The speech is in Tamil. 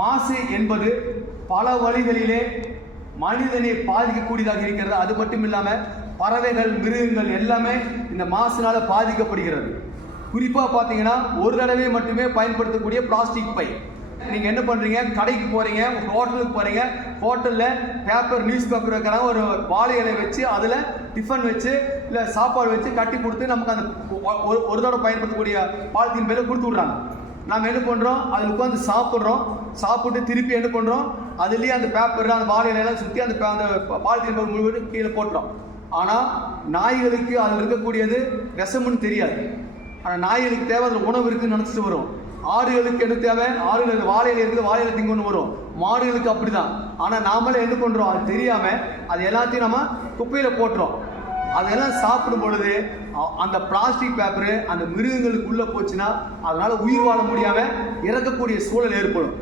மாசு என்பது பல வழிகளிலே மனிதனை பாதிக்கக்கூடியதாக இருக்கிறது. அது மட்டும் இல்லாமல் பறவைகள், மிருகங்கள் எல்லாமே இந்த மாசுனால பாதிக்கப்படுகிறது. குறிப்பாக பார்த்தீங்கன்னா ஒரு தடவை மட்டுமே பயன்படுத்தக்கூடிய பிளாஸ்டிக் பை. நீங்கள் என்ன பண்ணுறீங்க, கடைக்கு போகிறீங்க, ஹோட்டலுக்கு போகிறீங்க, ஹோட்டலில் பேப்பர், நியூஸ் பேப்பர் வைக்கிறாங்க, ஒரு வாழை இலை வச்சு அதில் டிஃபன் வச்சு இல்லை சாப்பாடு வச்சு கட்டி கொடுத்து நமக்கு அந்த ஒரு தடவை பயன்படுத்தக்கூடிய பாலித்தீன் பையில கொடுத்து விட்றாங்க. நாம் என்ன பண்ணுறோம், அதில் உட்காந்து சாப்பிட்றோம், சாப்பிட்டு திருப்பி என்ன பண்ணுறோம், அதுலேயே அந்த பேப்பர், அந்த வாழை இலையெல்லாம் சுற்றி அந்த பாலித்தீன் பை முழுவதும் கீழே போட்டுறோம். ஆனால் நாய்களுக்கு அதில் இருக்கக்கூடியது விஷம்னு தெரியாது. ஆனால் நாய்களுக்கு தேவை அதில் உணவு இருக்குன்னு நினச்சிட்டு வரும். ஆடுகளுக்கு என்ன தேவை, ஆடுகளுக்கு வாழையில இருக்குது, வாழையில திங்கொண்டு வரும். மாடுகளுக்கு அப்படிதான். ஆனால் நாமளே என்ன பண்ணுறோம், அது தெரியாமல் அது எல்லாத்தையும் நம்ம குப்பையில் போட்டுறோம். அதெல்லாம் சாப்பிடும் பொழுது அந்த பிளாஸ்டிக் பேப்பரு அந்த மிருகங்களுக்கு உள்ளே போச்சுன்னா அதனால் உயிர் வாழ முடியாமல் இறக்கக்கூடிய சூழல் ஏற்படும்.